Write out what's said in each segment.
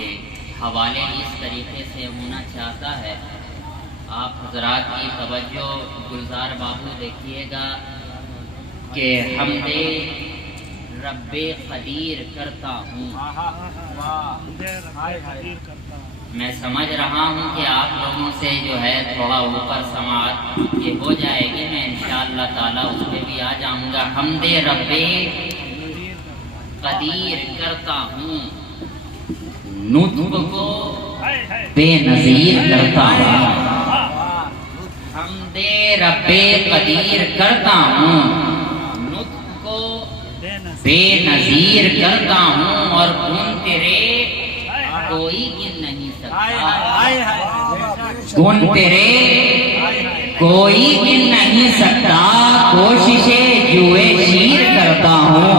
के हवाले इस तरीके से होना चाहता है। आप हजरात की तवज्जो गुलजार बाबू देखिएगा कि हमदे रब्बे कदीर करता हूँ। मैं समझ रहा हूँ कि आप लोगों से जो है थोड़ा ऊपर समाअत ये हो जाएगी, मैं इंशाअल्लाह ताला उस पर भी आ जाऊँगा। हमदे रब्बे कदीर करता हूँ, नुत्फ को बेनज़ीर करता हूँ। हमदे रब्बे कदीर करता हूँ, नुत्फ को बेनज़ीर करता हूँ, और गुण तेरे कोई गिन नहीं सकता। गुण तेरे कोई गिन नहीं सकता, कोशिशें जुए शीर करता हूँ।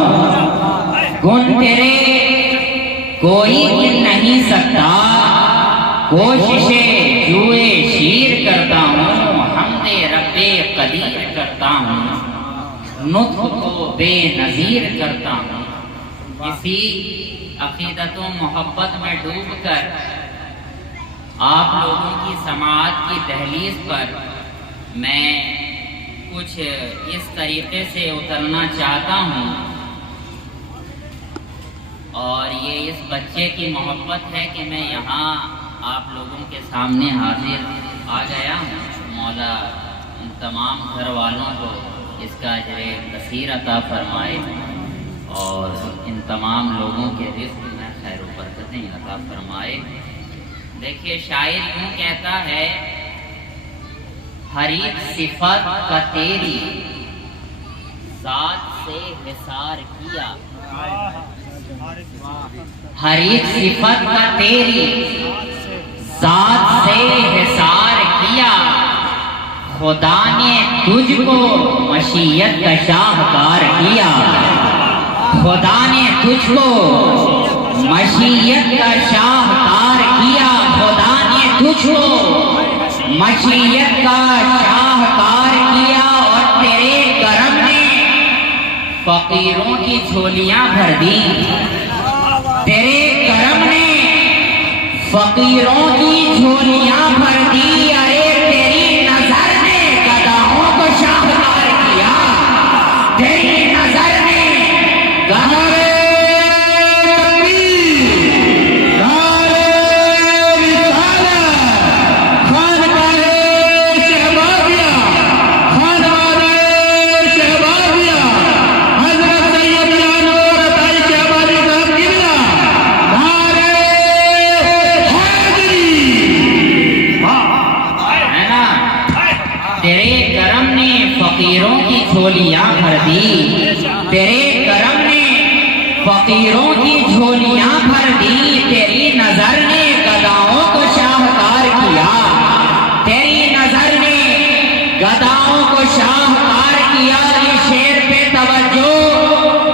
गुण तेरे कोई गिन नहीं सकता, कोशिशें जुए शीर करता हूँ। हमदे रब्बे कदीर करता हूँ, नुत्फ को बेनज़ीर करता हूँ। इसी अक़ीदत व मोहब्बत में डूबकर आप लोगों की समाअत की दहलीज पर मैं कुछ इस तरीके से उतरना चाहता हूँ, और ये इस बच्चे की मोहब्बत है कि मैं यहाँ आप लोगों के सामने हाजिर आ गया हूँ। मौला इन तमाम घर वालों को इसका अजर कसीर अता फरमाए, और इन तमाम लोगों के रिज़्क़ में खैर व बरकतें अता फरमाए। देखिए शायर यूँ कहता है, हर एक सिफत का तेरी ज़ात से हिसार किया। हर एक सिफत का तेरी ज़ात से हिसार किया, खुदा ने तुझको मशीयत का शाहकार किया। खुदा ने तुझको मशीयत का शाहकार किया, खुदा ने तुझको मशीयत का शाहकार किया, और तेरे करम ने फकीरों की झोलियां भर दी। तेरे करम ने फकीरों की झोलियां भर दी। अरे तेरी नजर ने गधाओं को शाहकार किया, तेरी नजर ने गधाओं फकीरों की झोलियां भर दी। तेरे करम ने फकीरों की झोलियां भर दी। तेरी नजर ने गधाओं को शाहकार किया, तेरी नजर ने गधाओं को शाहकार किया। ये शेर पे तवज्जो,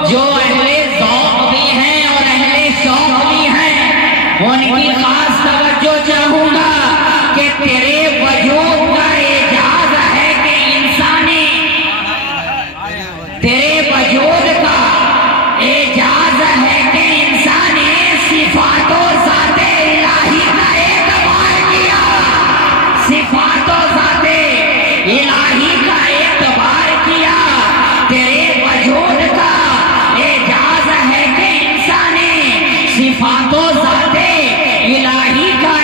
जो अहले ज़ौक़ भी हैं और अहले शौक़ भी हैं, उनकी खास तवज्जो चाहूंगा कि तेरे वजूद का एजाज है कि इंसानी, तेरे वजूद का एजाज है कि इंसानी सिफातों ज़ाते इलाही का एतबार किया। सिफातों ज़ाते इलाही का एतबार किया। तेरे वजूद का एजाज है कि इंसानी सिफातों ज़ाते इलाही का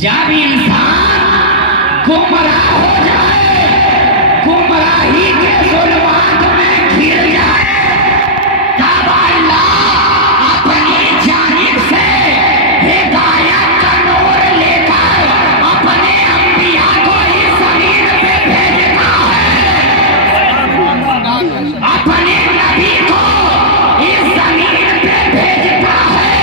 जब इंसान गुमराह हो जाए, गुमराही के ज़ुल्मात में घिर जाए, तब अल्लाह अपनी जानिब से हिदायत का नूर लेकर अपने अंबिया को इस ज़मीन पे भेजता है, अपने नबी को इस ज़मीन पे भेजता है,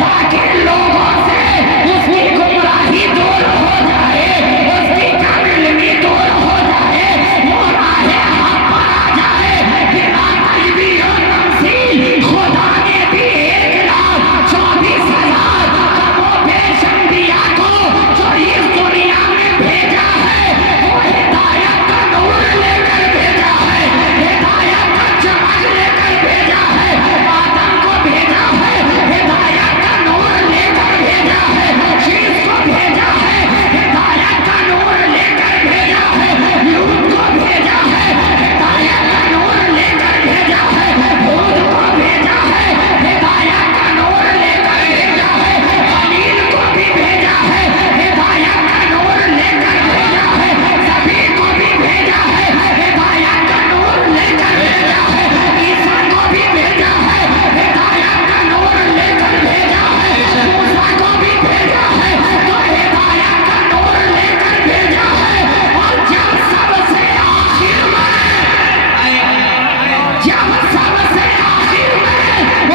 ताकि लोगों से उसकी गुमराही दूर हो जाए, उसकी कमजोरी दूर हो जाए, वो राहे हक पर आ जाए। बिना तलबी और तमसील खुदा ने भी 1,24,000 कमोबेश अंबिया को जो इस दुनिया में भेजा है, वो हिदायत का नूर लेकर भेजा है, हिदायत का चमक लेकर भेजा है। आदम को भेजा है, हिदायत का नूर लेकर भेजा है। शीश को भेजा है, हिदायत का नूर लेकर भेजा है। लूत को भेजा है, हिदायत का नूर लेकर भेजा है। हूद को भेजा है, हिदायत का नूर लेकर भेजा है। खलील को भी भेजा है, हिदायत का नूर लेकर भेजा है। सभी को भी भेजा है, हिदायत का नूर लेकर भेजा है। ईसा को भी भेजा है, हिदायत का नूर लेकर भेजा है। मूसा को भी भेजा है, तो हिदायत का नूर लेकर भेजा है। और जब सबसे आखिर में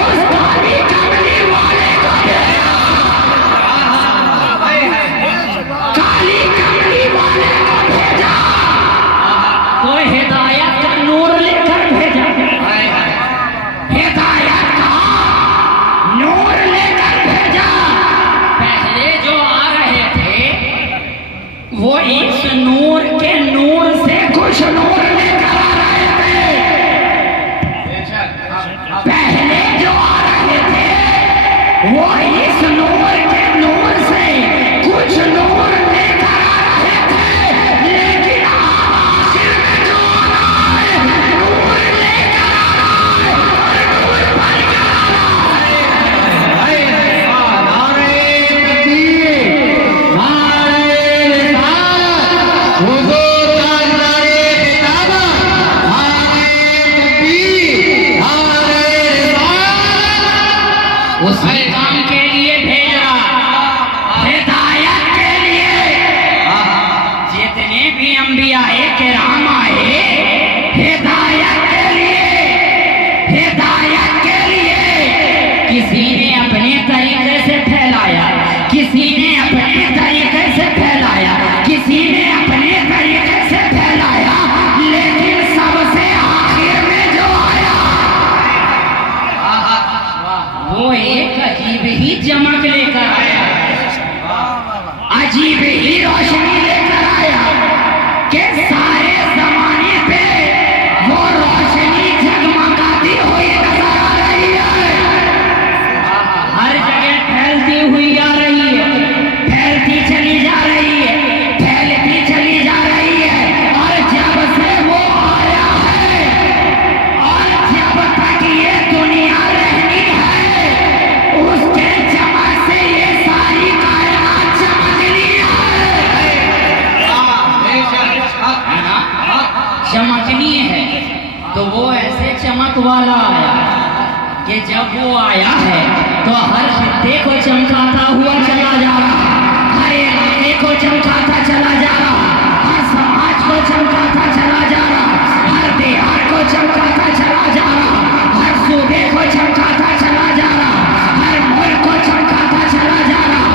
उस काली कमली वाले को भेजा, काली कमली वाले को भेजा, तो हिदायत का नूर लेकर भेजा, हिदायत का नूर लेकर भेजा। पहले जो आ रहे थे वो इस नूर के नूर से कुछ नूर लेकर आ रहे थे। पहले जो आ रहे थे वो इस नूर के नूर से कुछ नूर लेकर आ रहे थे, लेकिन अब आखिर में जो आ रहा है नूर लेकर आ रहा है और नूर भरकर आ रहा है। उसी काम के लिए भेजा, हिदायत के लिए। जितने भी अंबियाए किराम आए हिदायत के लिए, हिदायत के लिए। किसी ने अपने तरीके से फैलाया, किसी ने अपने तरीके से फैलाया, किसी ने अपने तरीके से फैलाया, लेकिन सबसे आखिर में जो आया वो एक अजीब ही चमक लेकर आया, अजीब ही रोशनी लेकर आया कि सारे जमाने पे वो रोशनी जगमगाती हुई नजर आ रही है। हर जगह फैलती हुई आ रही है, फैलती चली जा रही है, फैलती चली जा रही है। और जब से वो आया है और जब तक ये दुनिया रहनी है, उसके चमक से ये सारी कायनात चमकनी है ना, चमकनी है। तो वो ऐसे चमक वाला आया कि जब वो आया है तो हर खित्ते को चमकाता हुआ चला जा रहा, हर इलाके को चमकाता चला जा रहा, हर समाज को चमकाता चला जा रहा, हर देहात को चमकाता चला जा रहा, हर सूबे को चमकाता चला जा रहा, हर मुल्क को चमकाता चला जा रहा,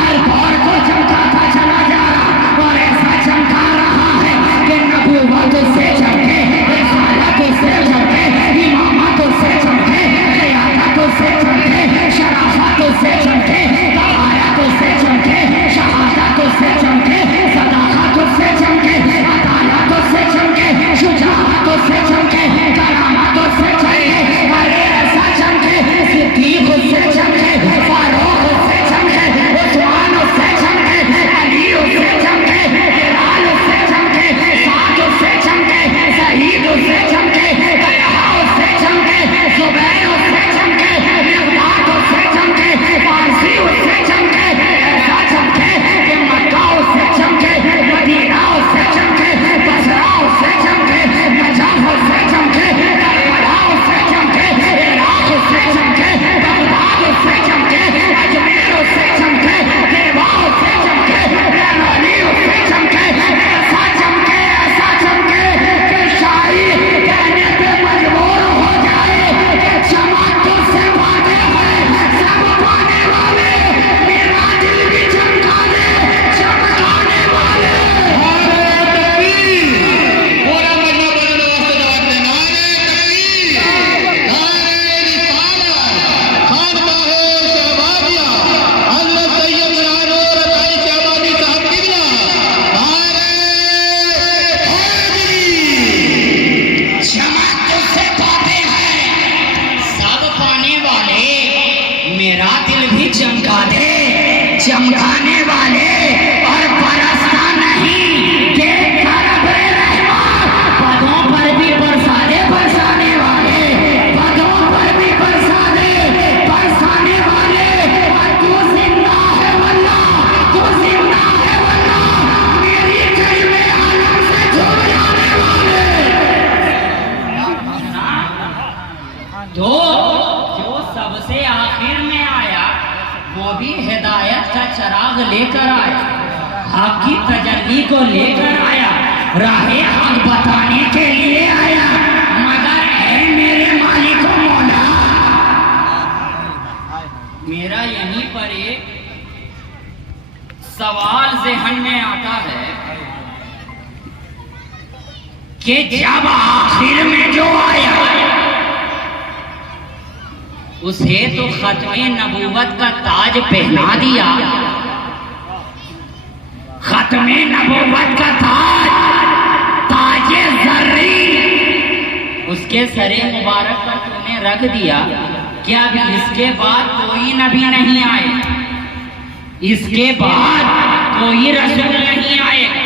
हर दौर को चमकाता चला जा रहा। और ऐसा चमका रहा है कि नबूवत से चमके, रिसालत से चमके, इमामत से चमके, रियासत से चमके, शराफत से चमके, कवायत से चमके, शहादत से चमके, सदाकत से चमके, अदालत से चमके, शुजाअत से चमके, करामत से चमके। अरे ऐसा उठाने वाले और परस्ता नहीं देखकर अब्रे रहमत, पदों पर भी बरसाने बरसाने वाले, पदों पर भी बरसाने बरसाने वाले। और तू जिंदा है वल्लाह, तू जिंदा है वल्लाह, मेरी कलमे आलम से झूम जाने वाले। जो सबसे आखिर में आया वो भी हिदायत का चिराग लेकर आया, हक की तजल्ली को लेकर आया, राहे हक बताने के लिए आया, मगर है मेरे मालिक मौला। मेरा यहीं पर एक सवाल ज़हन में आता है कि जब आखिर में जो आया उसे तो खत्मे नबूवत का ताज पहना दिया, खत्मे नबूवत का ताज, ताजे ज़र्री उसके सरे मुबारक पर तूने रख दिया। क्या भी इसके बाद कोई नबी नहीं आए, इसके बाद कोई रसूल नहीं आएगा,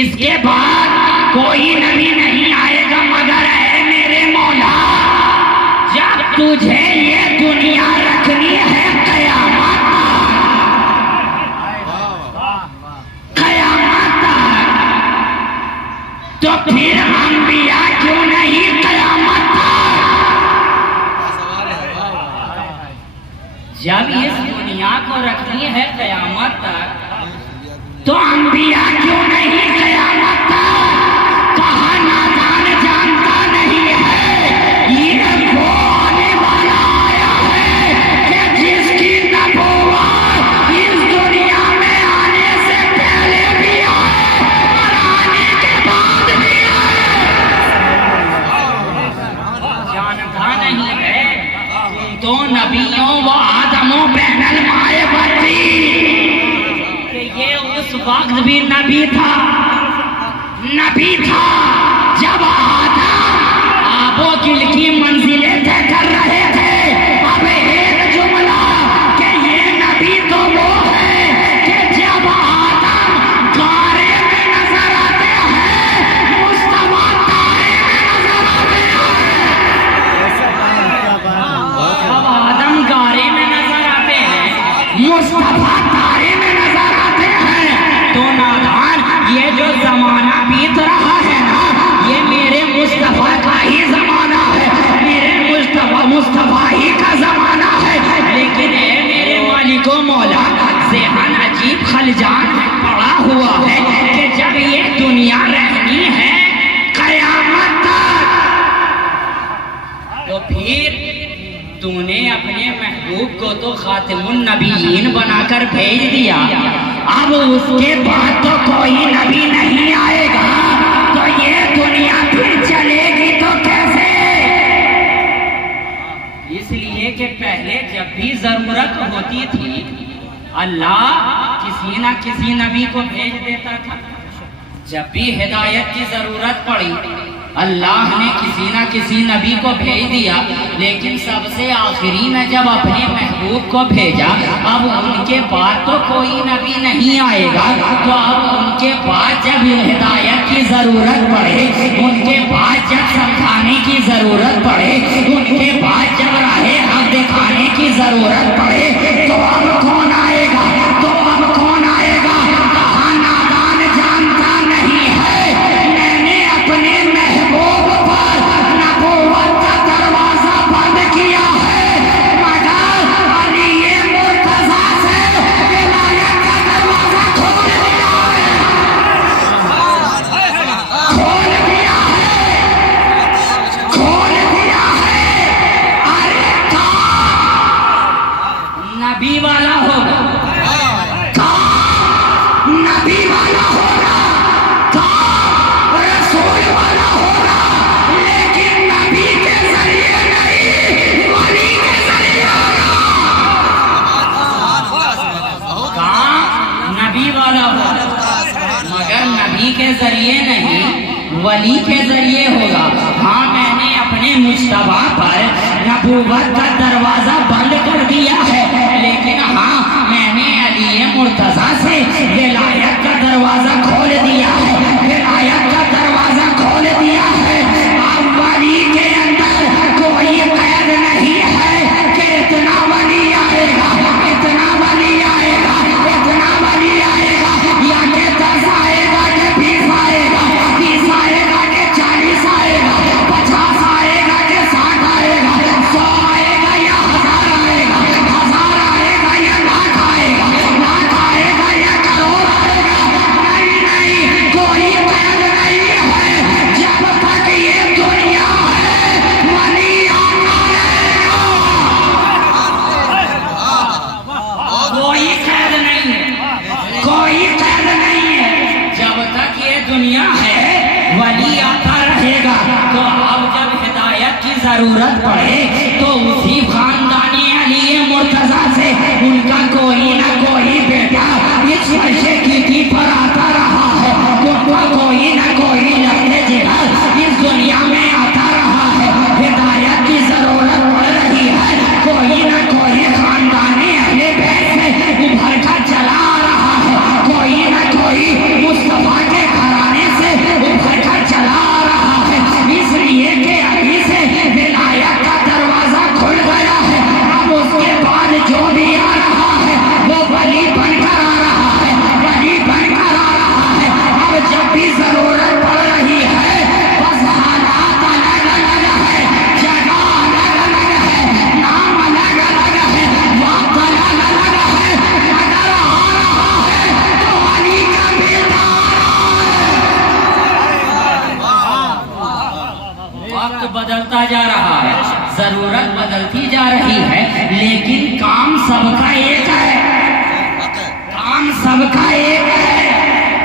इसके बाद कोई नबी नहीं आएगा, मगर है मेरे मौला जब तुझे ये दुनिया रखनी है कयामत तक, तो फिर अंबिया क्यों नहीं कयामत तक? जब इस दुनिया को रखनी है कयामत तक तो अंबिया क्यों नहीं कयामत तक? कहा नादान जानता नहीं है ये वो आने वाला आया है कि जिसकी नबूवत इस दुनिया में आने से पहले भी आए और आने के बाद भी आए। जानता नहीं है तो नबियों व आदमों बैनल माए बच्ची कि ये उस वक्त भी नबी था जब आदम आबो गिल की मंजिलें तय कर रहे थे। अब एक जुमला कि ये नबी तो वो है कि जब आदम गारे में नजर आते हैं, मुस्तफा तारे में नजर आते हैं। जब आदम गारे में नजर आते हैं, मुस्तफा तारे में नजर आते हैं, तो नादान ये जो जमाना बीत रहा है ना, ये मेरे मुस्तफा का ही जमाना है, मेरे मुस्तफा ही का जमाना है। लेकिन है मेरे मालिको मौला ज़हन अजीब खलजान पड़ा हुआ है कि जब ये दुनिया रहनी है कयामत तक, तो फिर तूने अपने महबूब को तो खातिमुन नबीयीन बनाकर भेज दिया, अब उसके बाद तो कोई नबी नहीं आएगा, तो ये दुनिया फिर चलेगी तो कैसे? इसलिए कि पहले जब भी जरूरत होती थी अल्लाह किसी ना किसी नबी को भेज देता था। जब भी हिदायत की जरूरत पड़ी अल्लाह ने किसी ना किसी नबी को भेज दिया, लेकिन सबसे आखिरी में जब अपने महबूब को भेजा, अब उनके बाद तो कोई नबी नहीं आएगा, तो अब उनके बाद जब हिदायत की जरूरत पड़े, उनके बाद जब समझाने की जरूरत पड़े, उनके बाद जब राहे हक दिखाने की जरूरत पड़े, तो अब कौन आएगा? तो अब कौन आएगा? कहा नादान जानता नहीं है मैंने अपने महबूब पर नबूवत का दरवाजा बंद किया है, मगर अली मुर्तज़ा से विलायत का दरवाजा खोल दिया है, खोल दिया है, खोल दिया है। अरे कौन नबी वाला होगा, कौन नबी वाला होगा, कौन रसूल वाला होगा, लेकिन नबी के जरिए नहीं, वली के जरिए होगा। कौन नबी वाला होगा, मगर नबी के जरिए नहीं, वली के जरिए होगा। हाँ, मैंने अपने मुस्तफा पर नबूवत का दरवाजा बंद कर दिया है, लेकिन हाँ मैंने अली मुर्तजा से विलायत का दरवाजा खोल दिया है, विलायत का दरवाजा खोल दिया है। अब वली के अंदर कोई कैद नहीं है कि इतना वली आएगा, इतना वली आएगा, इतना वली आएगा, या के 10 आएगा के 20 आएगा, 30 आएगा के 40 आएगा, 50 आएगा के 60 आएगा, 100 आएगा या 1000 आएगा, 1000 आएगा या लाख आएगा, लाख आएगा या करोड़ आएगा। नहीं नहीं, कोई कैद नहीं है जब तक ये दुनिया है, वली आता रहेगा। कोई कैद नहीं है, कोई कैद नहीं है, जब तक ये दुनिया है वली आता रहेगा। तो अब जब हिदायत की जरूरत पड़े तो उसी खानदानी अली मुर्तजा से उनका कोई ना कोई बेटा इस वर्षे की पर आता रहा है, उनका कोई ना कोई लड़के जिगर इस दुनिया में आता रहा है। हिदायत की जरूरत पड़ रही है, कोई ना कोई खानदानी अली बैठ से उभर कर चला आ रहा है, कोई ना कोई मुस्तफा के घराने से उभर कर चला आ रहा है। इसलिए के अभी से विलायत का दरवाजा खुल गया है। अब उसके बाद जो भी आ रहा है वो वली बनकर आ रहा है, वली बनकर आ रहा है। अब जब भी जरूरत पड़ रही है, बस हालात अलग अलग है, जगह अलग अलग है, नाम अलग अलग है, वक्त अलग अलग है, नजर आ रहा है तो अली का बेटा वक्त बदलता जा रहा है, जरूरत बदलती जा रही है, लेकिन काम सबका एक है, काम सबका एक है,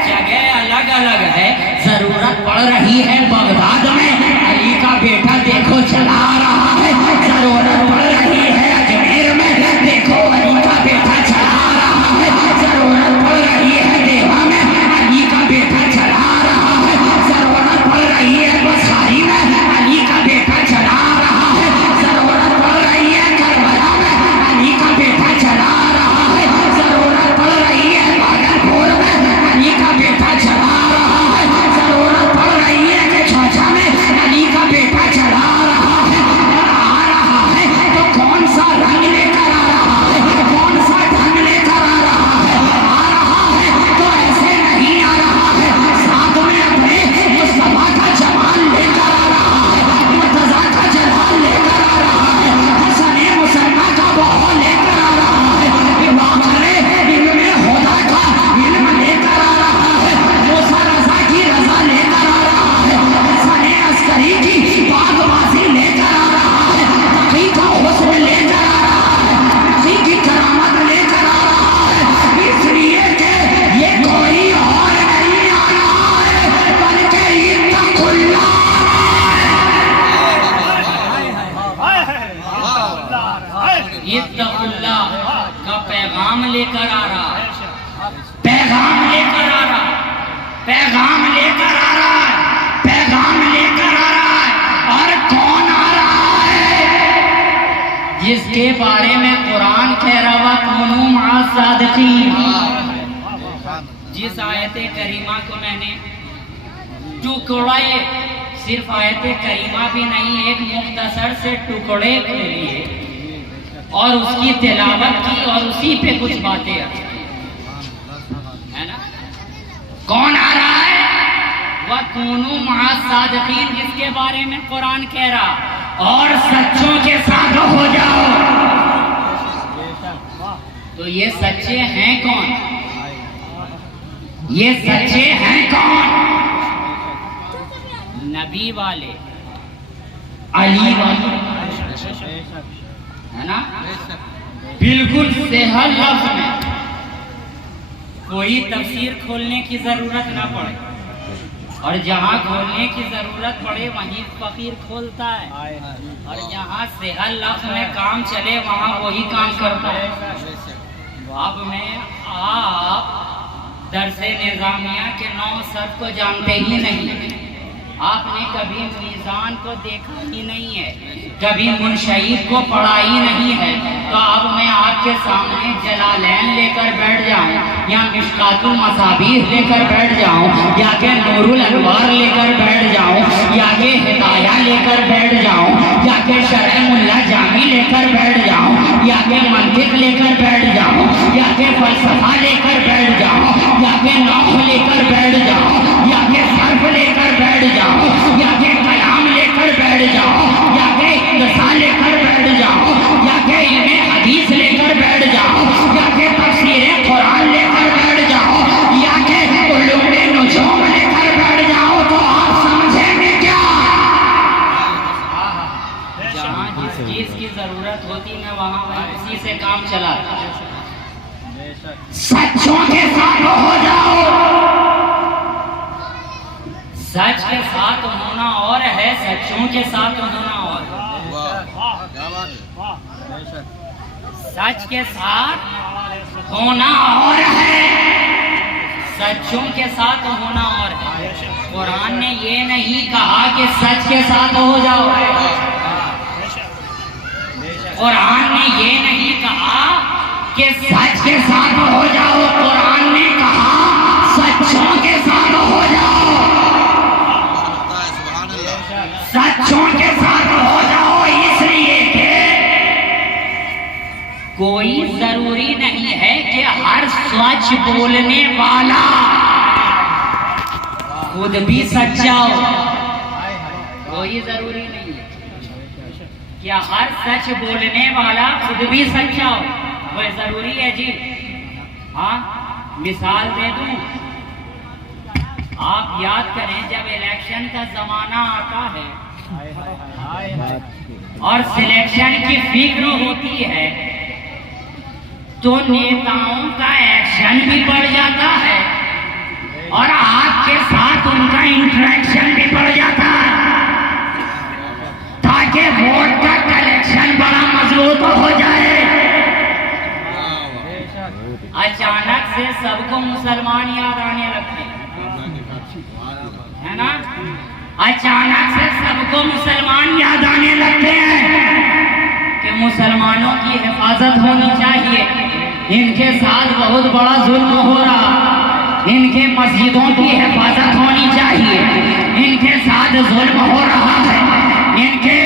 जगह अलग अलग है। जरूरत पड़ रही है बगदाद में, अली का बेटा देखो चला आ रहा है। जरूरत पड़ रही है अजमेर में, देखो अली का बेटा चला आ रहा है। जरूरत पड़ रही है देवा में, अली का बेटा चला आ रहा है। जरूरत पड़ रही है बसारी में, अली का बेटा चला आ रहा है। जरूरत पड़ रही है करबला में, अली का बेटा चला आ रहा है। जरूरत पड़ रही है भागलपुर में, अली का बेटा चला आ रहा है। जरूरत पड़ रही है कि छाछा में अली का बेटा चला आ रहा है। और आ रहा है तो कौन सा रंग लेकर आ रहा है, कौन सा ढंग लेकर आ रहा है। आ रहा है तो ऐसे नहीं आ रहा है, साथ में अपने मुस्तफा का जमाल लेकर आ रहा है, मुर्तजा का जलाल लेकर आ रहा है, हसने मुसन्ना का बहो लेकर आ रहा है, वाकरे इल्मे खुदा का इल्म लेकर आ रहा है, मूसा रजा की रजा लेकर आ रहा है, हसने अस्करी की बागबाजी लेकर आ रहा है, तकी का हुस्न लेकर आ रहा है, तकी की करामत लेकर आ रहा है। इसलिए कि ये कोई और नहीं आ रहा है, बल्कि इत्तकुल्लाह इत्तकुल्लाह का पैगाम लेकर आ रहा है, पैगाम लेकर आ रहा है, पैगाम लेकर आ रहा है, पैगाम लेकर आ रहा है। और कौन आ रहा है? जिसके बारे में कुरान कह रहा कुनू मअ सादिकीन। जिस आयत करीमा को मैंने टुकड़े, सिर्फ आयत करीमा भी नहीं, एक मुख्तसर से टुकड़े के लिए और उसकी तिलावत की और उसी पे कुछ बातें है ना। कौन आ रहा है? वह कुनू मअ सादिकीन, जिसके बारे में कुरान कह रहा और सच्चों के साथ हो जाओ। तो ये सच्चे हैं कौन? ये सच्चे हैं कौन? नबी वाले, अली वाले, है ना। बिल्कुल सेहल लफ्ज में कोई तफसीर खोलने की जरूरत ना पड़े, और जहाँ खोलने की जरूरत पड़े वहीं फकीर खोलता है, और जहाँ सेहल लफ्ज में काम चले वहाँ वही काम करता है। अब में आप दरसे निजामिया के 9 शर्त को जानते ही नहीं, आपने कभी मीज़ान को देखा ही नहीं है, कभी मुनशईब को पढ़ा ही नहीं है, तो अब मैं आपके सामने जलालैन लेकर बैठ जाऊं या मिशकातुल मसाबीह लेकर बैठ जाऊं या के नूरुल अनवार लेकर बैठ जाऊं या के हिदाया लेकर बैठ जाऊं या के शरह मुल्ला जामी लेकर बैठ जाऊं या के मंतिक लेकर बैठ जाऊं या के फलसफा लेकर बैठ जाऊं या के नौह लेकर बैठ जाऊं या के सर्फ लेकर बैठ जाऊं या के कलाम लेकर बैठ जाऊं या के इक़्तिसा लेकर बैठ जाऊं या के इल्मे हदीस लेकर बैठ जाऊं या के तफसीरे कुरान लेकर बैठ जाऊं या के उलूमे नुजूम लेकर बैठ जाऊं, तो आप समझेंगे क्या? जहाँ जिस चीज की जरूरत होती मैं वहाँ उसी से काम चला। सच्चों के साथ हो जाओ। सच के साथ होना और है, सच्चों के साथ होना और। सच के साथ होना और है, सच्चों के साथ होना और है। कुरान ने ये नहीं कहा कि सच के साथ हो जाओ, कुरान ने ये नहीं कहा कि सच के साथ हो जाओ, कुरान ने कहा सच्चों के साथ हो जाओ, सच्चों के साथ हो जाओ। इसलिए कि कोई जरूरी नहीं है कि हर सच बोलने वाला खुद भी सच्चा हो, कोई जरूरी नहीं है क्या हर सच बोलने वाला खुद भी सच्चा हो, वह जरूरी है जी। हाँ, मिसाल दे दूं, आप याद करें जब इलेक्शन का जमाना आता है और सिलेक्शन की फिक्र होती है तो नेताओं का एक्शन भी बढ़ जाता है और आपके साथ उनका इंटरेक्शन भी बढ़ जाता है ताकि वोट का कलेक्शन बड़ा मजबूत हो जाए। अचानक से सबको मुसलमान याद आने लगते है ना, अचानक से सबको मुसलमान याद आने लगते हैं कि मुसलमानों की हिफाजत होनी चाहिए, इनके साथ बहुत बड़ा जुल्म हो रहा, इनके मस्जिदों की हिफाजत होनी चाहिए, इनके साथ जुल्म हो रहा है, इनके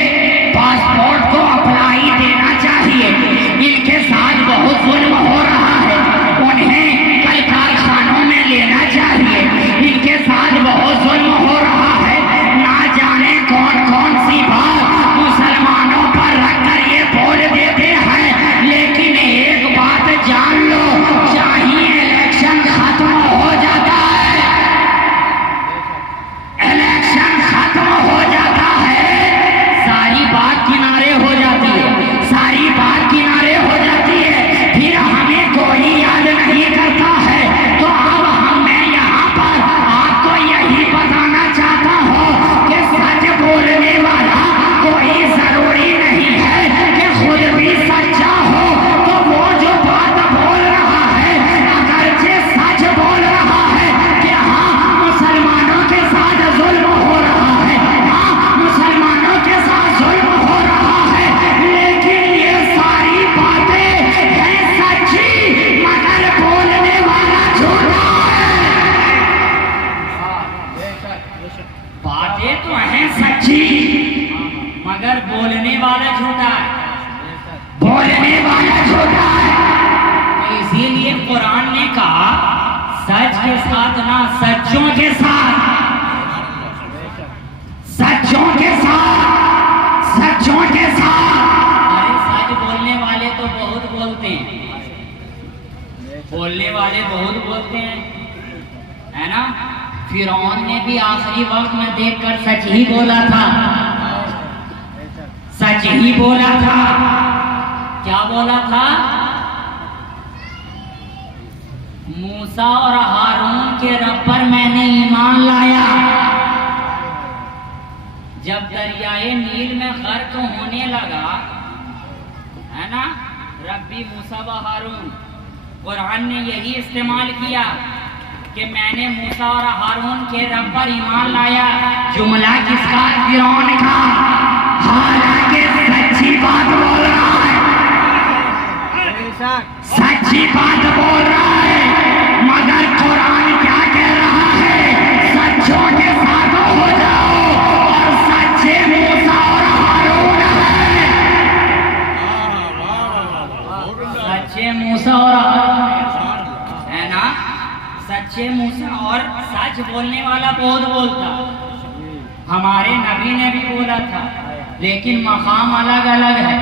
पासपोर्ट को अप्लाई देना चाहिए, इनके साथ बहुत जुल्म हो रहा है, उन्हें कल कारखानों में लेना चाहिए, इनके साथ बहुत जुल्म हो रहा है। ना जाने कौन कौन सी बात मुसलमानों पर रखकर ये बोल देते हैं, लेकिन एक बात जान लो, चाहिए इलेक्शन खत्म हो जाता है, इलेक्शन खत्म हो जाता है, सारी बात किनारे हो जाती है, सारी बात किनारे हो जाती है, फिर हमें कोई याद नहीं करता है। तो अब मैं यहाँ पर आपको यही बताना चाहता हूँ कि सच बोलने वाला कोई जरूरी नहीं है कि खुद भी सच्चा हो, तो वो जो बात बोल रहा है अगरचे सच बोल रहा है कि हाँ मुसलमानों के साथ जुल्म हो रहा है, हाँ मुसलमानों के साथ जुल्म हो रहा है, लेकिन ये सारी बातें हैं सच्ची, मगर बोलने वाला झूठा है। बातें तो हैं सच्ची मगर बोलने वाला झूठा है, बोलने वाला झूठा है। तो इसीलिए कुरान ने कहा सच के साथ ना, सच्चों के साथ, सच्चों के साथ, सच्चों के साथ। अरे सच बोलने वाले तो बहुत बोलते हैं, बोलने वाले बहुत बोलते हैं, है ना। फिरौन ने भी आखिरी वक्त में देखकर सच ही बोला था, सच ही बोला था। क्या बोला था? मूसा और हारून के रब पर मैंने ईमान लाया। जब दरियाए नील में गर्क होने लगा, है ना, रब्बी मूसा व हारून, कुरान ने यही इस्तेमाल किया कि मैंने मूसा और हारून के रब पर ईमान लाया। जुमला किसका? फिरौन का। हालांकि सच्ची बात बोल रहा है, सच्ची बात बोल रहा है, मगर कुरान क्या कह रहा है? सच्चों के साथ हो जाओ और सच्चे मूसा और हारून है। सच्चे मूसा और हारून है ना? सच्चे मूसा और सच बोलने वाला बहुत बोलता। हमारे नबी ने भी बोला था, लेकिन मकाम अलग अलग है,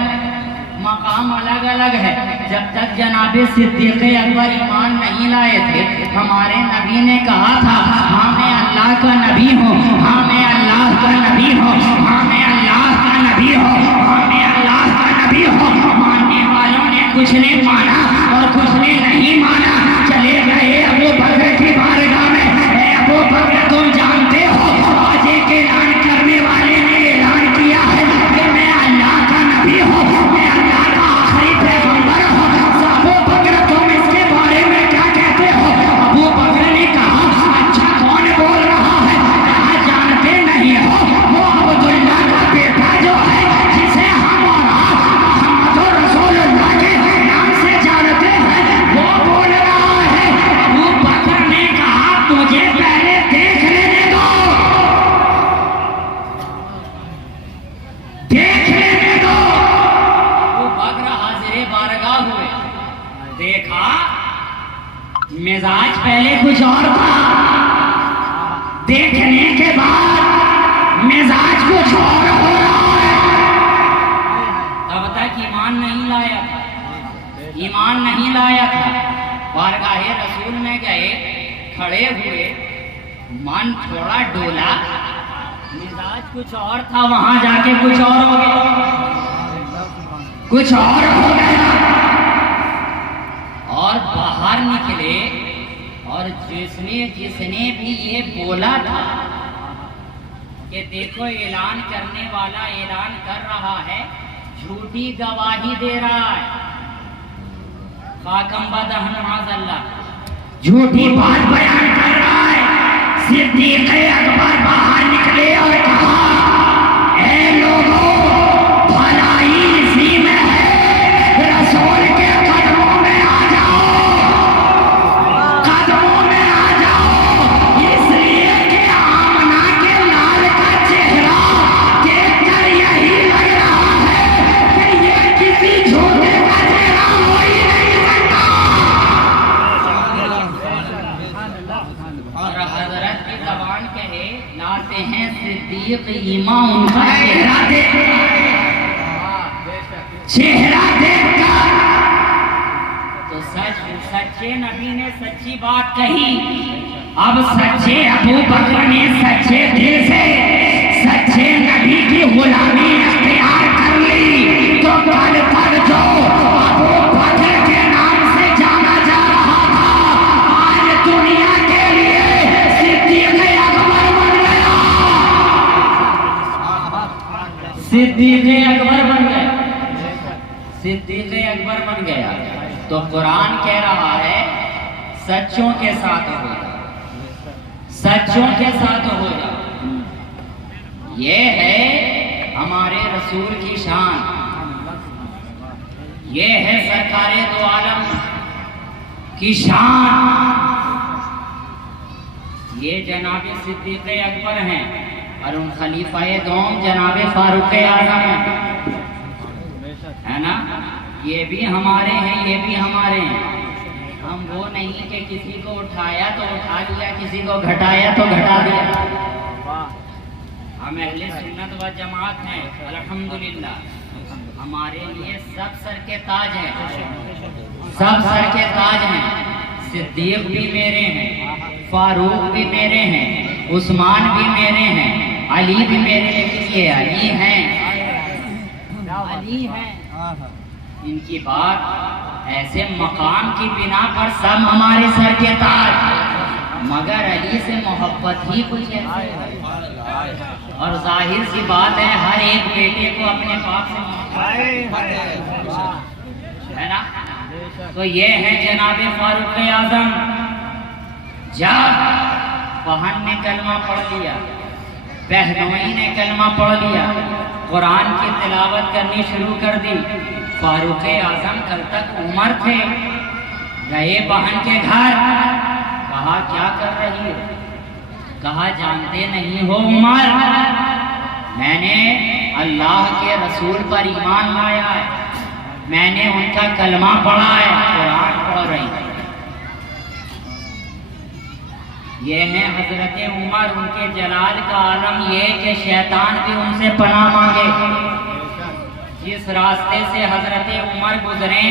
मकाम अलग अलग है। जब तक जनाबे सिद्दीक़ अकबर ईमान नहीं लाए थे, हमारे नबी ने कहा था, हाँ मैं अल्लाह का नबी हूँ, हाँ मैं अल्लाह का नबी हूँ, हाँ मैं अल्लाह का नबी हूँ, हाँ मैं अल्लाह का नबी हूँ। मानने वालों ने कुछ ने माना और कुछ ने नहीं माना, चले गए अबू बकर की बारगाह में। अबू बकर तुम जानते हो, आज एक ऐलान करने वाले ने ऐलान किया है कि मैं अल्लाह का नबी हूँ, मैं अल्लाह का आखिरी पैगंबर हूँ। अबू बकर तुम इसके बारे में क्या कहते हो? अबू बकर ने कहा, अच्छा कौन बोल रहा है? कहा जानते नहीं हो, वो अब्दुल्ला का बेटा जो है, जिसे हम और आप मोहम्मद रसूलुल्लाह के नाम से जानते हैं, वो बोल रहा है। अबू बकर ने कहा, मुझे पहले देख लेने दो, देख लेने दो। अबू बकर हाजिर बारगाह हुए, देखा मिजाज पहले कुछ और था, देखने के बाद मिजाज कुछ और हो रहा है। तब तक ईमान नहीं लाया था, ईमान नहीं लाया था। बारगाहे रसूल में गए, खड़े हुए, मन थोड़ा डोला, मिजाज कुछ और था, वहां जाके कुछ और हो गया, कुछ और हो गया। और बाहर निकले, और जिसने भी ये बोला था कि देखो ऐलान करने वाला ऐलान कर रहा है, झूठी गवाही दे रहा है, खाकम बदहन माज़ल्ला, झूठी बात बयान कर रहा है। सिद्दीक़ अकबर बाहर निकले और कहा, ऐ लोगों, भलाई इसी में है, रसूल के कदमों में आ जाओ, कदमों में आ जाओ। इसलिए कि आमना के लाल का चेहरा देखकर यही लग रहा है कि ये किसी झूठे का चेहरा हो ही नहीं सकता। और हजरत की जबान कहे, लाते हैं सिद्दीक़ ईमा उनका चेहरा देखकर, चेहरा देखकर। तो सच्चे नबी ने सच्ची बात कही। अब सच्चे अबू बकर ने सच्चे दिल से सच्चे नबी की गुलामी अख्तियार कर ली। तो कल तक जो अबू बकर के नाम से जाना जा रहा था, आज दुनिया के लिए सिद्दीक़ अकबर बन गया, सिद्दीक़ अकबर बन गया, सिद्दीक़ अकबर बन गया। तो कुरान कह रहा है, सच्चों के साथ हो जाओ, सच्चों के साथ हो जाओ। ये है हमारे रसूल की शान, ये है सरकारे दो आलम की शान। ये जनाबे सिद्दीक़ अकबर हैं और उन खलीफाए दोम जनाबे फारूक आज़म है ना। ये भी हमारे हैं, ये भी हमारे हैं। हम वो नहीं कि किसी को उठाया तो उठा लिया, किसी को घटाया तो घटा दिया। हम अहले सुन्नत व जमात हैं, अल्हम्दुलिल्लाह। हमारे लिए सब सर के ताज हैं, सब सर के ताज हैं। सिद्दीक़ भी मेरे हैं, फारूक भी मेरे हैं, उस्मान भी मेरे हैं, अली भी मेरे, लेकिन ये अली हैं, अली हैं। इनकी बात ऐसे मकाम की बिना पर सब हमारे सर के ताज, मगर अली से मोहब्बत ही कुछ ऐसी है। और जाहिर सी बात है, हर एक बेटे को अपने बाप से है ना। तो ये है जनाबे फारूक आज़म, जब बहन ने कलमा पढ़ लिया, बहनोई ने कलमा पढ़ लिया, कुरान की तिलावत करनी शुरू कर दी, फारूक आजम कल तक उमर थे, गए बहन के घर, कहा क्या कर रही हो? कहा जानते नहीं हो उमर, मैंने अल्लाह के रसूल पर ईमान लाया है, मैंने उनका कलमा पढ़ा है, कुरान पढ़ रही है। ये है हजरत उमर, उनके जलाल का आलम ये कि शैतान भी उनसे पनाह मांगे। जिस रास्ते से हजरत उमर गुजरे,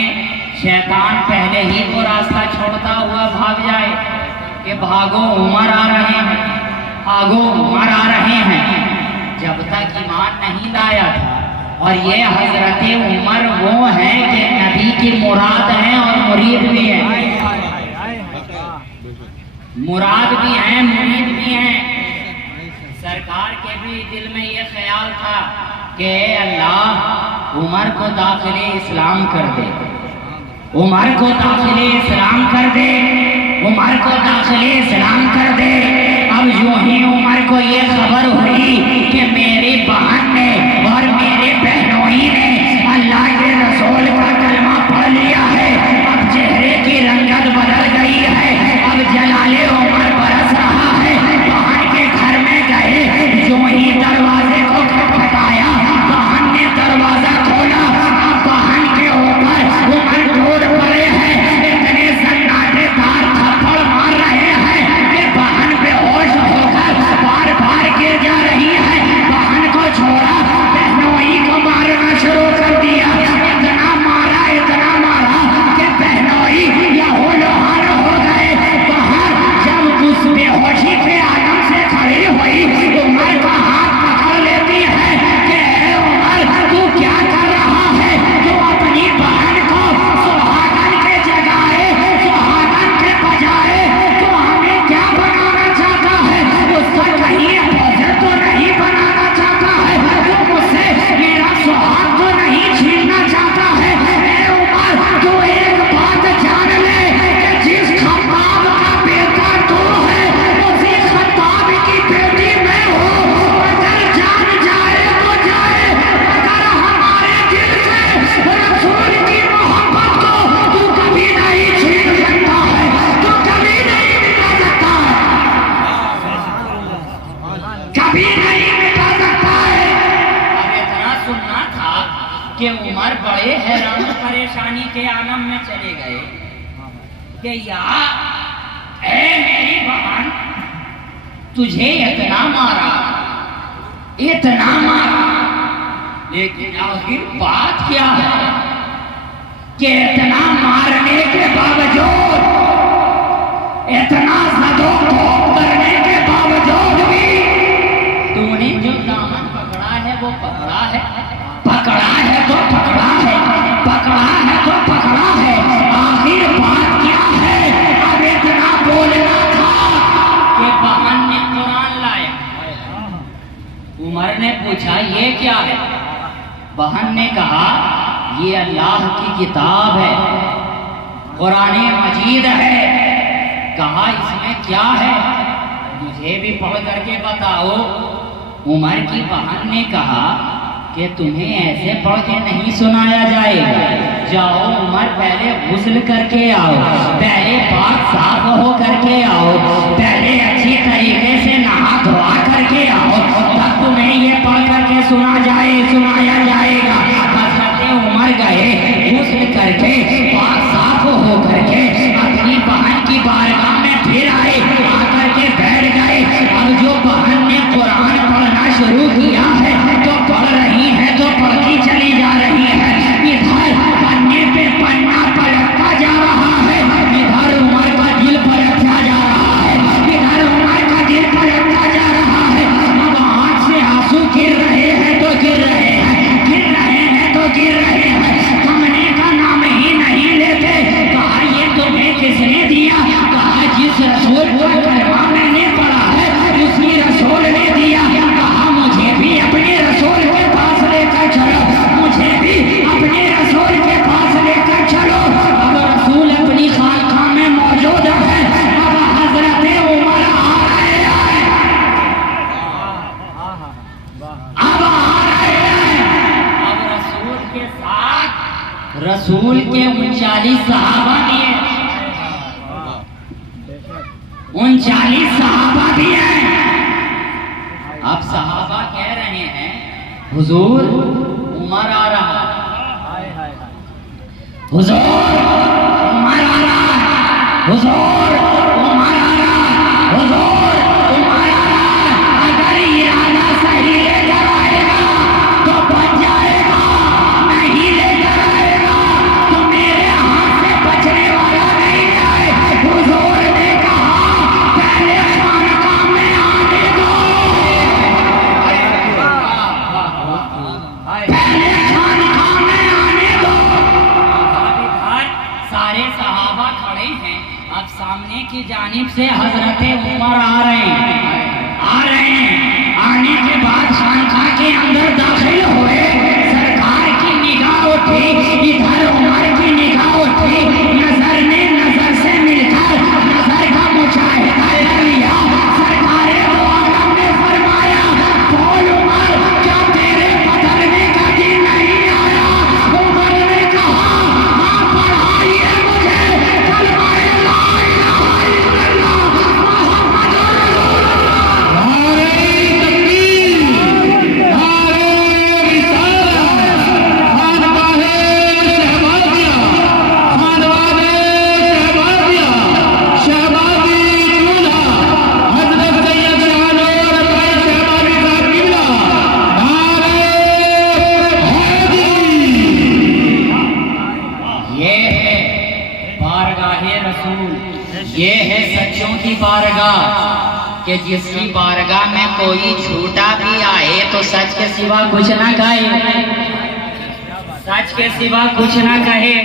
शैतान पहले ही वो रास्ता छोड़ता हुआ भाग जाए कि भागो उमर आ रहे हैं, भागो उमर आ रहे हैं, जब तक ईमान नहीं लाया था। और ये हजरत उमर वो हैं कि नबी की मुराद हैं और मुरीद भी हैं, मुराद भी हैं, मुरीद भी हैं। सरकार के भी दिल में ये ख्याल था कि अल्लाह उमर को दाखिले इस्लाम कर दे, उमर को दाखिले इस्लाम कर दे, उमर को दाखिले इस्लाम कर दे। अब यूं ही उमर को ये खबर हुई कि मेरी बहन ने और मेरे बहनोई ने अल्लाह के रसूल का कलमा पढ़ लिया है। अब चेहरे की रंगत बदल गई है, अब जलाले उमर बरस रहा है। बहन के घर में गए, यूं ही दरवाजे को खटखटाया, बहन ने दरवाजा खोला, बहन के ऊपर उमर टूट पड़े हैं, इतने सन्नाटेदार थप्पड़ मार रहे हैं कि बहन बेहोश होकर बार बार गिर जा रही है। बहन को छोड़ा, बहनोई को मारना शुरू कर दिया, इतना मारा कि बहनोई लहूलुहान हो गए। बहन जब उस बेहोशी के आलम से खड़ी हुई, उमर का हाथ पकड़ लेती है कि ए उमर, तू क्या कर रहा है? तू अपनी बहन को सुहागन के जगाए, सुहागन के बजाए तो हमें क्या बनाना चाहता है? उसका कहीं अपोजिट तो नहीं बनाना चाहता है? तू मुझसे मेरा सुहाग तो नहीं छीनना चाहता है? ए उमर, तू एक बात जान ले कि जिस खत्ताब का बेटा तू है, उसी खत्ताब की बेटी मैं हूँ। अगर जान जाए तो जाए, मगर हमारे दिल से रसूल की मोहब्बत को तू कभी नहीं छीन सकता है, तू कभी नहीं मिटा सकता है, कभी नहीं मिटा सकता है। अब इतना सुनना था कि उमर बड़े हैरान परेशानी के आलम में चले गए कि यार ए मेरी बहन, तुझे इतना मारा, इतना मारा, लेकिन आखिर बात क्या है कि इतना मारने के बावजूद, इतना सदोखोफ करने के बावजूद भी तूने जो दामन पकड़ा है वो पकड़ा है, पकड़ा है तो पकड़ा है, पकड़ा है तो पकड़ा है। आखिर बात क्या है? अब इतना बोलना था कि बहन ने कुरान लाया। उमर ने पूछा ये क्या है? बहन ने कहा ये अल्लाह की किताब है, कुरान मजीद है। कहा इसमें क्या है? मुझे भी पढ़ करके बताओ। उमर की बहन ने कहा कि तुम्हें ऐसे पढ़ के नहीं सुनाया जाएगा, जाओ उमर पहले गुस्ल करके आओ, पहले पाक साफ हो करके आओ, पहले अच्छी तरीके से नहा धोआ करके आओ, तब तुम्हें ये पढ़ करके सुनाया जाएगा। हज़रत उमर गए, गुस्ल करके पाक साफ हो करके अपनी बहन की बारगाह में फिर आए, आकर के बैठ गए। अब जो बहन ने कुरान पढ़ना शुरू किया है तो पढ़ रही है, तो पढ़ती चली जा रही है। इधर पन्ने पे पन्ना पलटता जा रहा है, इधर उमर का दिल पलटता जा रहा है, इधर उमर का दिल पलटता जा रहा है। अब आँख से आंसू गिर रहे हैं तो गिर रहे हैं, गिर रहे हैं तो गिर रहे हैं, थमने का नाम ही नहीं लेते। कहा ये तुम्हें किसने दिया? कहा जिस रसूल का कलमा मैंने पढ़ा है उसी रसूल ने दिया। कहा मुझे भी अपने रसूल के पास लेकर चलो, मुझे भी अपने रसूल के पास लेकर चलो। अब रसूल अपनी खानकाह में मौजूद है। अब हजरत रसूल के 39 सहाबा भी हैं, 39 सहाबा भी हैं। अब सहाबा कह रहे हैं हुजूर उमर आ रहा, हुजूर उमर आ रहा, हुजूर उमर आ रहा, हुजूर उमर आ रहा। अगर इरादा सही लेकर आएगा तो बच जाएगा, नहीं लेकर आएगा तो मेरे हाथ से बचने वाला नहीं है। हुजूर ने कहा पहले खानकाह में आने दो, पहले खानकाह में आने दो। सारे सहाबा खड़े हैं। अब सामने की जानिब से हजरत उमर आ रहे हैं। आने के बाद खानकाह के अंदर दाखिल हुए। सरकार की निगाह उठी, इधर उमर की निगाह उठी। नजर ने नजर से मिलकर नजर का मुशाहिदा कर लिया। सरकार दो आलम ने फरमाया बोल उमर, क्या तेरे बदलने का दिन नहीं आया? उमर ने कहा हाँ, पढ़ाइए मुझे कलमाए ला इलाहा इल्लल्लाह मुहम्मदुर रसूलुल्लाह। नारे तकबीर, नारे रिसालत, खानकाहे शहबादिया, खानवाने शहबादिया, शहबादी दूल्हा हजरत सैयद शाहनूर भाई शहबादी साहब किबला, नारे हैदरी। ये है बारगाहे रसूल, ये है सच्चों की बारगाह कि जिसकी बारगाह में कोई झूठा भी आए तो सच के सिवा कुछ ना कहे, सच के सिवा कुछ ना कहे।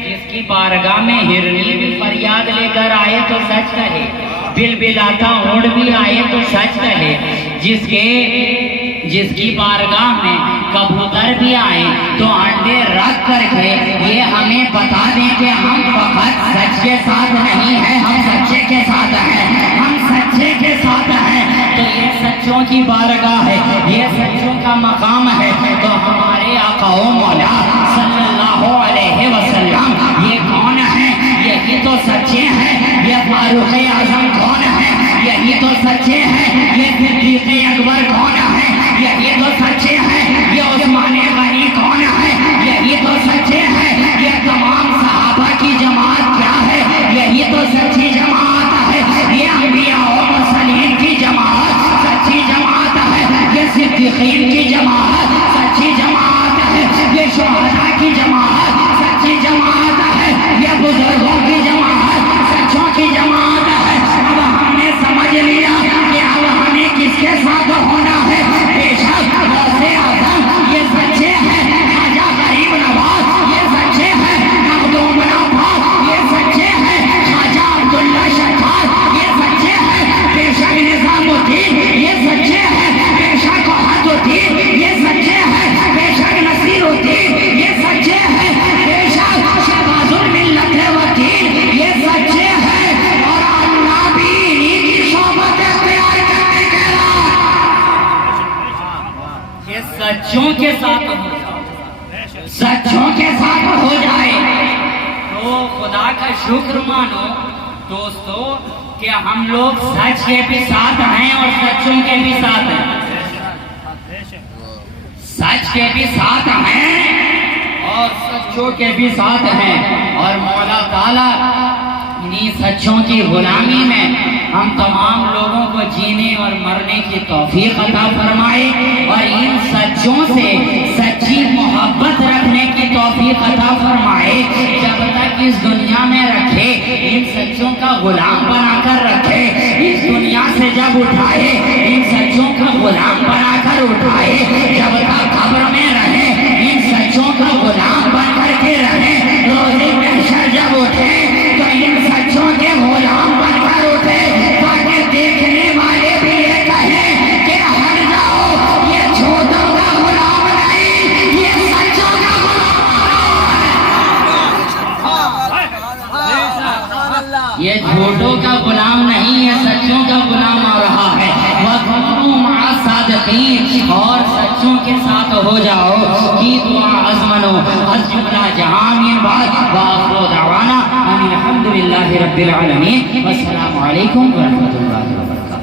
जिसकी बारगाह में हिरनी भी फरियाद लेकर आए तो सच कहे, बिलबिलाता ऊंट भी आए तो सच कहे। जिसकी बारगाह में कबूतर भी आए तो अंडे रख करके ये हमें बता दें कि हम फकत सच के साथ नहीं है, हम सच्चे के साथ हैं, हम सच्चे के साथ हैं। तो ये सच्चों की बारगाह है, ये सच्चों का मकाम है। तो हमारे आका ओ मौला सल्लल्लाहु अलैहि वसल्लम ये कौन है? यही तो सच्चे हैं। ये फारूक आजम कौन है? यही तो सच्चे हैं। ये सिद्दीक़ अकबर कौन है? यही तो सच्चे हैं। ये उस्मान गनी कौन है? यही तो सच्चे हैं। ये तमाम सहाबा की जमात क्या है? यही तो सच्ची जमात है। ये अंबिया और मुरसलीन की जमात सच्ची जमात है। ये सिद्दीकीन की जमात सच्ची जमात है। ये शुहदा की जमात सच्ची जमात है। ये बुजुर्गों की जमात सच्चों की जमात है। अब हमने समझ लिया कि अब हमें किसके साथ होना है। बेशक गौसे आज़म ये सच्चे हैं, ख्वाजा गरीब नवाज ये सच्चे हैं, मखदूम अब्बास ये सच्चे हैं, ख्वाजा अब्दुल्ला शहबाज ये सच्चे हैं, बेशक निजामुद्दीन ये सच्चे हैं, बेशक वहादुद्दीन ये सच्चे हैं, बेशक नसीरुद्दीन ये सच्चे हैं, बेशक शहबाजुल मिल्लत वद्दीन ये सच्चे हैं। और अल्लाह भी इन्हीं की सोबत इख्तियार करने के बाद ये सच्चों के साथ हो जाए, सच्चों के साथ हो जाए तो खुदा का शुक्र मानो दोस्तों कि हम लोग सच के भी साथ हैं और सच्चों के भी साथ हैं, सच के भी साथ हैं और सच्चों के भी साथ हैं। और मौला ताला इन्हीं सच्चों की गुलामी में हम तमाम लोगों को जीने और मरने की तौफीक अता फरमाए और इन सच्चों से सच्ची मोहब्बत रखने की तौफीक अता फरमाए। जब तक इस दुनिया में रखे इन सच्चों का गुलाम बनाकर रखे, इस दुनिया से जब उठाए इन सच्चों का गुलाम बनाकर उठाए। जब तक कब्र में रहे इन सच्चों का गुलाम बन करके रहे। रोज़े महशर जब उठे तो इन सच्चों के गुलाम बनकर उठे ताकि देखने वाले भी ये कहें कि हट जाओ, ये झूठों का गुलाम नहीं, ये सच्चों का गुलाम। ये झूठों का गुलाम नहीं है, सच्चों का गुलाम आ रहा है। वह सादिकीन और सच्चों के साथ हो जाओ की दुआ अज़मन वालों जुमला जहामीन वाखिर दअवाना अनिल हम्दुलिल्लाहि रब्बिल आलमीन। अस्सलामु अलैकुम व रहमतुल्लाहि व बरकातहू।